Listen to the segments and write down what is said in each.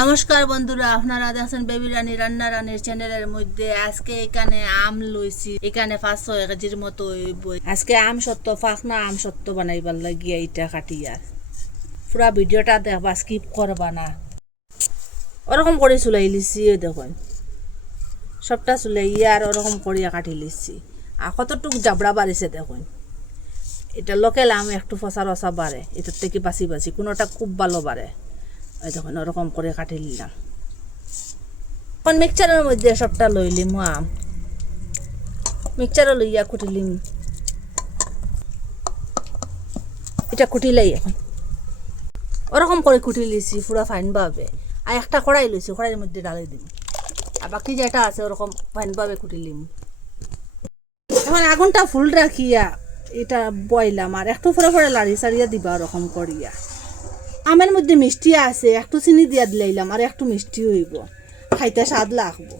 নমস্কার বন্ধুরা, আপনারা দেখছেন বেবি রানী রান্না রানীর চ্যানেলের মধ্যে। আজকে এখানে আম লইছি, এখানে 5-6 কেজির মতো হইব। আজকে আমসত্ত্ব ফাঁকনা আমসত্ত্ব বানাইবার লাগিয়া এটা কাটিয়ার পুরা ভিডিওটা দেখবা, স্কিপ করবা না। ওরকম করে চুলাই লিছি, দেখুন সবটা চুলাইয়া আর ওরকম করিয়া কাটি লিছি। আর কতটুক জাবড়া বাড়িছে দেখুন। এটা লোকেল আম একটু ফসা রসা বাড়ে, এটার থেকে বাঁচি বাঁচি কোনোটা খুব ভালো বাড়ে। ওই দেখুন ওরকম করে কাটি নিলাম। এখন মিক্সচারের মধ্যে সবটা লইলিম, আম মিক্সচারও লইয়া কুটিলিম। এটা কুটিলাই এখন ওরকম করে কুটি লিছি পুরা ফাইনভাবে। আর একটা কড়াই লইছি, কড়াইয়ের মধ্যে ডালাই দিম। আর বাকি যেটা আছে ওরকম ফাইনভাবে কুটিলিম। এখন আগুনটা ফুল রাখিয়া এটা বইলাম, আর একটু ফরে ফরে লাড়ি সারিয়া দিবা ওরকম করিয়া। আমের মধ্যে মিষ্টি আছে, একটু চিনি দিয়া দিলাইলাম, আর একটু মিষ্টি হইব, খাইতে স্বাদ লাগবো।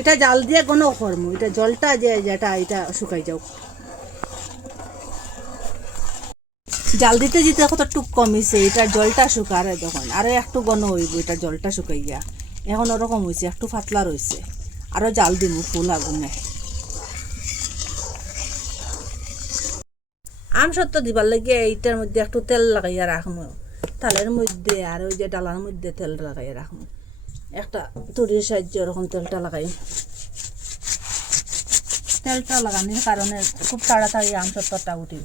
এটা জাল দিয়ে গণ করবো, এটা জলটা যেটা এটা শুকাই যাও। জাল দিতে দিতে কতটুক কমিছে, এটার জলটা শুকারে যখন আরো একটু গণ হইব, এটার জলটা শুকাইয়া এখন ওরকম হয়েছে, একটু পাতলা রয়েছে। আরো জাল দিব ফুল আগুনে। আমসত্ত্ব দিবার লাগে এইটার মধ্যে একটু তেল লাগাইয়া রাখবো থালের মধ্যে, আর ওই যে ডালার মধ্যে তেল লাগাইয়া রাখবো। একটা তুরির সাহায্যে ওরকম তেলটা লাগাই। তেলটা লাগানোর কারণে খুব তাড়াতাড়ি আমসত্ত্বটা উঠিব।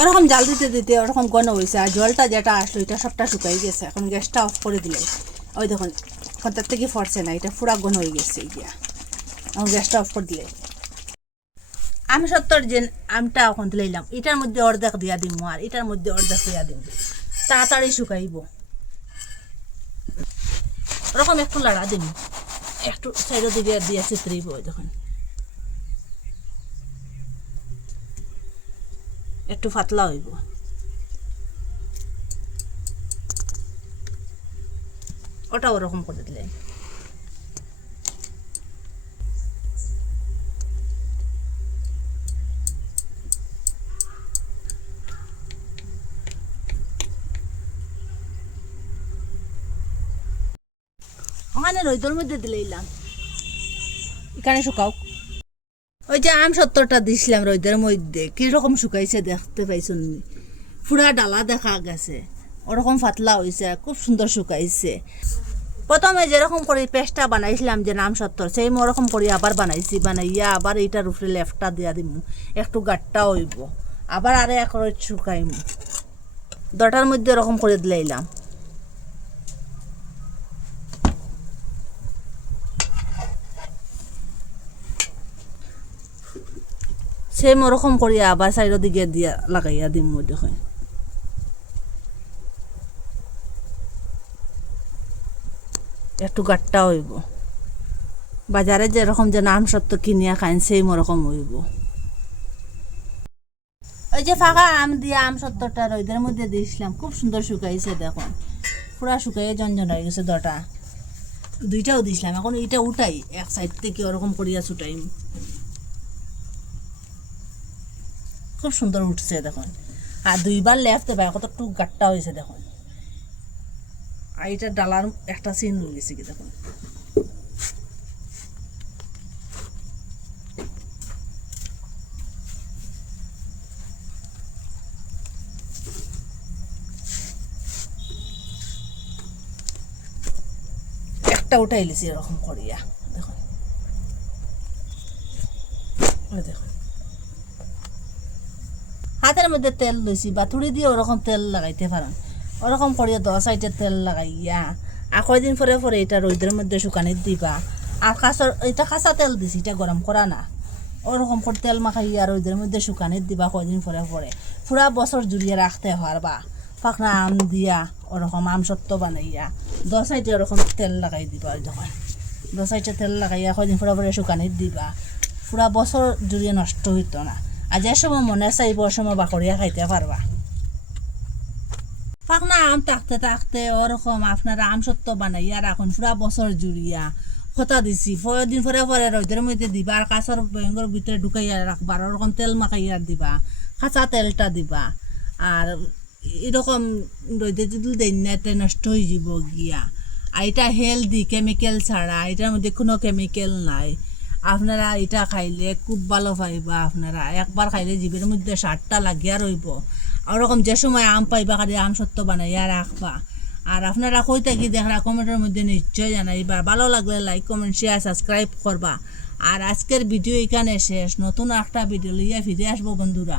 ওরকম জাল দিতে দিতে ওরকম ঘন হয়েছে, আর জলটা যেটা আসলো এটা সবটা শুকাই গেছে। এখন গ্যাসটা অফ করে দিলে ওই দেখুন তার থেকে ফরছে না, এটা পুরা ঘন হয়ে গেছে গিয়া। এখন গ্যাসটা অফ করে দিলে আমসত্ত্বর যে আমটা এখন দিলাম, এটার মধ্যে অর্ধেক দিয়া দিব, আর এটার মধ্যে অর্ধেক দিয়া দিব, তাড়াতাড়ি শুকাইব। ওরকম একটু লাড়া দিন, একটু সাইডের দিকে দিয়ে চিত্রিব। দেখুন একটু পাতলা হইব। ওটা ওরকম করে দিলে ওখানে রোদের মধ্যে দিলাম, এখানে শুকাও। ওই যে আমসত্ত্বটা দিছিলাম রোদের মধ্যে, কিরকম শুকাইছে দেখতে পাইছেন, পুরা ডালা দেখা গেছে, ওরকম পাতলা হয়েছে, খুব সুন্দর শুকাইছে। প্রথমে যেরকম করে পেস্টটা বানাইছিলাম যে আমসত্ত্বর, সেই ওরকম করে আবার বানাইছি, বানাইয়া আবার এইটার উপরে লেফটটা দিয়া দিব, একটু গাট্টা হইব, আবার আরে এক শুকাইম। দটার মধ্যে ওরকম করে দিলাম। সেম ওরকম করিয়া আবার সাইডের দিকে দিয়া লাগাইয়া দিম। দেখুন একটু গাট্টা হইব, বাজারে যেরকম যে আমসত্ত্ব কিনিয়া খাইন সেম ওরকম হইব। ওই যে ফাঁকা আম দিয়ে আমসত্ত্বটা রোদের মধ্যে দিয়েছিলাম, খুব সুন্দর শুকাইছে। দেখুন পুরা শুকাইয়ে জঞ্জন হয়ে গেছে। দুইটাও দিয়েছিলাম, এখন এইটা উঠাই এক সাইড থেকে ওরকম করিয়া ছুটাই, খুব সুন্দর উঠছে। দেখুন আর দুইবার লেফতে পাই কতটুকু গাট্টা হয়েছে। দেখুন আর এটা ডালার একটা সিন রয়ে গেছে কি, দেখুন একটা উঠাই লিছি এরকম করিয়া। দেখুন দেখুন হাতের মধ্যে তেল লইছি, বা থুড়ি দিয়ে ওরকম তেল লাগাইতে পারেন। ওরকম করিয়া 10 সাইডে তেল লাগাইয়া আর কয়দিন পরে পরে এটা রোদের মধ্যে শুকানি দিবা। আর এটা কাঁচা তেল দিছি, এটা গরম করা না। ওরকম করে তেল মাখাইয়া রোদের মধ্যে শুকানি দিবা কয়দিন পরে পরে, পুরা বছর জুড়িয়ে রাখতে পারবা। পাকনা আম দিয়া ওরকম আমসত্ত্ব বানাইয়া 10 সাইডে ওরকম তেল লাগাই দিবা। যখন 10 সাইডে তেল লাগাইয়া কয়দিন পরে পরে শুকানি দিবা, পুরা বছর জুড়িয়ে নষ্ট হইতো না। আর যে সময় মনে চাইব সময় বাকরিয়া খাইতে পারবা। পাকনা আম থাকতে থাকতে ওরকম আপনারা আমসত্ত্ব বানাইয়া রাখুন পুরা বছর জুড়িয়া, খতা দিছি 4 দিন পরে পরে রোদের মধ্যে দিবা আর কাঁচার ব্যাঙ্গর ভিতরে ঢুকাইয়া রাখবা আর ওরকম তেল মাখাইয়া দিবা কাঁচা তেলটা দিবা আর এরকম রোদে যদি দেন না এটা নষ্ট হয়ে যাব গিয়া আর এটা হেলদি কেমিক্যাল ছাড়া এটার মধ্যে কোনো কেমিক্যাল নাই আপনারা এটা খাইলে খুব ভালো পাইবা আপনারা একবার খাইলে জিভের মধ্যে স্বাদটা লাগিয়া রইব আর ওরকম যে সময় আম পাইবা খালি আমসত্ব বানাইয়া রাখবা আর আপনারা কই থাকি দেখরা কমেন্টের মধ্যে নিশ্চয় জানাইবা ভালো লাগলে লাইক কমেন্ট শেয়ার সাবস্ক্রাইব করবা আর আজকের ভিডিও এখানে শেষ নতুন একটা ভিডিও লইয়া ফিরে আসবো বন্ধুরা।